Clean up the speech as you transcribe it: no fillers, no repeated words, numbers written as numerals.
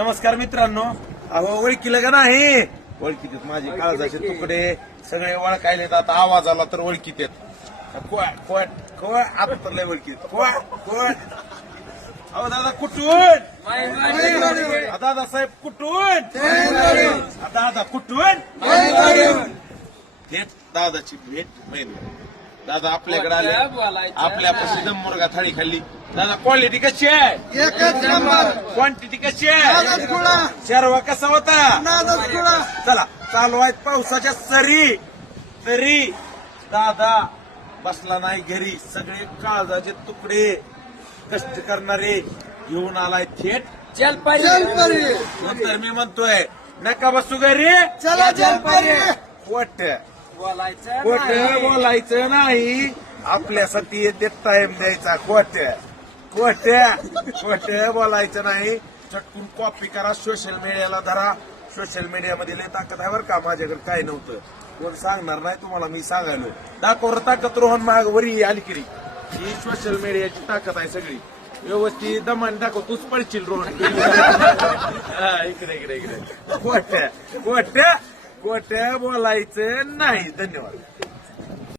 नमस्कार मित्रांनो. अहो ओळखीलं का नाही? ओळखीत माझे काळजाचे तुकडे सगळे ओळखायले. आता आवाज आला तर ओळखीत येत. कोण कोण आता तर लय ओळखीत. कोण कोण अहो दादा कुठून? दादा साहेब कुठून? दादा कुठून? थेट दादाची भेट मेन. दादा आपल्याकडे आले, आपल्यापाशी दम मुर्गा थाळी खाल्ली. दादा क्वालिटी कशी आहे? एकच नंबर. क्वांटिटी कशी आहे? शर्वा कसा होता? चला चालू आहेत पावसाच्या सरी. तरी दादा बसला नाही घरी. सगळे काळजाचे तुकडे कष्ट करणारे घेऊन आलाय थेट जलपरी. नंतर मी म्हणतोय नका बसू घरी, चला जलपरी. खोट बोलायचं नाही. आपल्यासाठी ते टाइम द्यायचा. खोट बोलायचं नाही. चटकून कॉपी करा, सोशल मीडियाला धरा. सोशल मीडियामध्ये लय ताकद आहे बरं का. माझ्याकडे काय नव्हतं, कोण सांगणार नाही तुम्हाला. मी सांगायलो दाखवर ताकद. रोहन माग वरी आली किरी. ही सोशल मीडियाची ताकद आहे सगळी. व्यवस्थित दमाने दाखव, तूच पडशील रोहन. इकडे खोट बोलायचं नाही. धन्यवाद.